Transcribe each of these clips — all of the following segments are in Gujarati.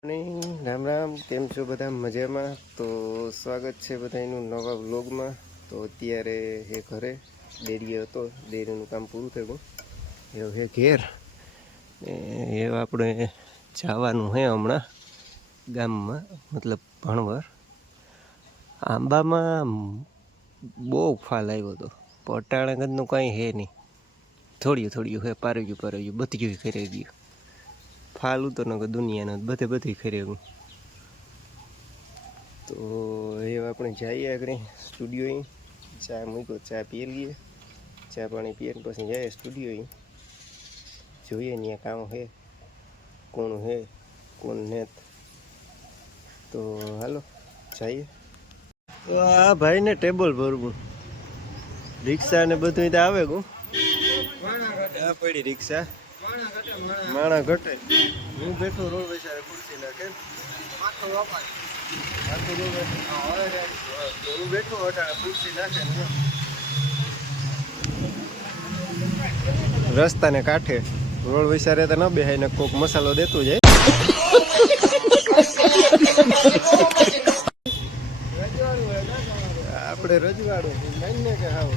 રામ રામ, કેમ છો બધા? મજામાં? તો સ્વાગત છે બધાનું નવા વ્લોગમાં. તો અત્યારે એ ઘરે ડેરી હતો, ડેરીનું કામ પૂરું થયું એવું છે ઘેર. એ આપણે જવાનું છે હમણાં ગામમાં, મતલબ ભણવાર. આંબામાં બહુ ફાલ આવ્યો હતો, પટાણાગંજનું કાંઈ છે નહીં, થોડ્યું હે, પારવ્યું બધું ખરી ગયું. ફાલું તો નકર દુનિયાના બધે ખરેવું. તો એ આપણે જઈએ આગળ સ્ટુડિયો, ચા મૂક્યો, ચા પી લઈએ, ચા પાણી પીએ પછી જઈએ સ્ટુડિયો, જોઈએ ત્યાં કામ છે, કોણ હે કોણ ને. તો હાલો જઈએ. તો આ ભાઈને ટેબલ ભરવું, રિક્ષા ને બધું તો આવે ગયું. આ પડી રિક્ષા, માણા ઘટે. હું બેઠો રોડ વૈસારે ખુરશી નાખે, હું બેઠો અટાણે ખુરશી નાખે. રસ્તાને કાંઠે રોડ વિચારે તો ન બેહાય ને કોક મસાલો દેતું જાય. આપણે રજવાડું માન્ય કે હાવ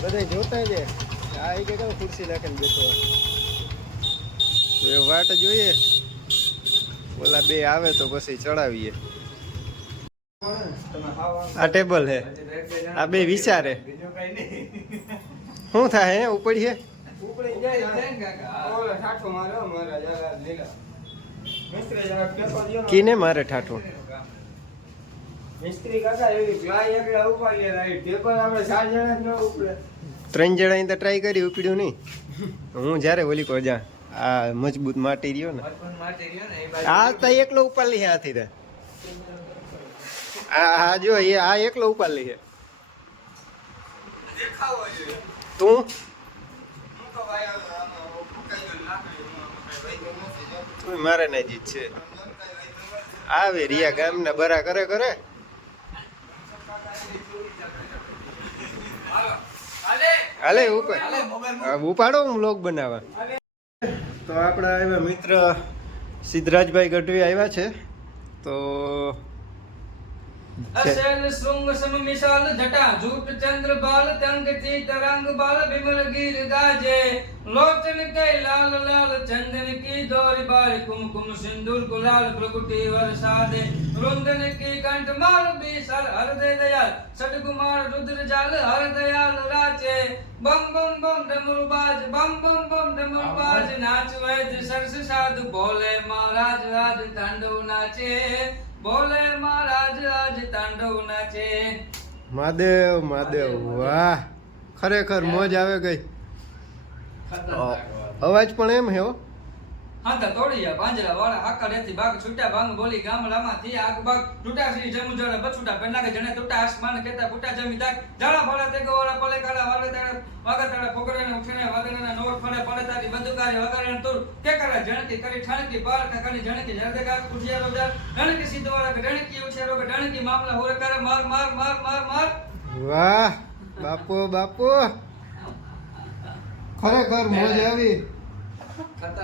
બધા જોતા છે. આ કે કેમ ખુરશી નાખીને બેઠો, એ વાટ જોઈએ, ઓલા બે આવે તો પછી ચડાવીએ. આ ટેબલ હે, આ બે વિચારે શું થાય હે ઉપડીએ. કીને મારે ઠાઠું ત્રણ જણા તો ટ્રાય કરી, ઉપડ્યું નહીં. હું જયારે ઓલી કો જા આ મજબૂત માટી રહ્યો ને, આ તો એકલો ઉપર લી હાથી રે. આ જો એ આ એકલો ઉપર લી હે. તું મારે ના જીત છે. આવે રિયા ગામના બરા કરે હાલે ઉપર ઉપાડો હું વ્લોગ બનાવવા. તો આપણા આવ્યા મિત્ર સિદ્ધરાજભાઈ ગઢવી આવ્યા છે. તો અસલ શૃંગ સમ મિસાલ જટા જૂટ ચંદ્ર બાલ તંગ ચી તરંગ બાલ વિમલ ગીર ગાજે લોચન કે લાલ લાલ ચંદન की डोरी बाल कुमकुम सिंदूर गुलाल प्रगुटी वरसादे रुंदन की कंठ माल बीसर हरदय दयाल सतकुमार रुद्र जाल हर दयाल राचे बम बम बम डमरू बाज बम बम बम डमरू बाज नाच वैद्य सरस साधु बोले महाराज राज तांडव नाचे बोले महाराज आज तांडव नाचे. મહાદેવ વાહ, ખરેખર મોજ આવે ગઈ. અવાજ પણ એમ હે. હાતા તોડિયા પાંજરા વાળા આકડેથી બાગ છૂટા ભાંગ બોલી ગામડામાંથી આગ બાગ ટૂટા શ્રી જમુ જણે બછુટા પેનાકે જણે ટૂટા આસમાન કેતા ફૂટા જમી તાક જાળા ફળે તે ગોરા પલે કાળા વાલે તાળે વાગા તાળે ફોકરેને ઉઠીને વાગેના નોર ફળે પડે તારી બંદુકારી વગાડે તુર કે કરે જણકી કરી ઠાણકી પાર કાકાની જણકી જરદે કા કુઠિયા રોજા જણકી સીધવાળા કે જણકી ઉછેરો કે જણકી મામલા હોરે કરે માર માર માર માર માર. વાહ બાપુ ખરેખર મોજ આવી.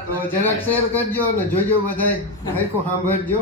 તો જરાક શેર કરજો અને જોજો બધાય, હરખું સાંભળજો.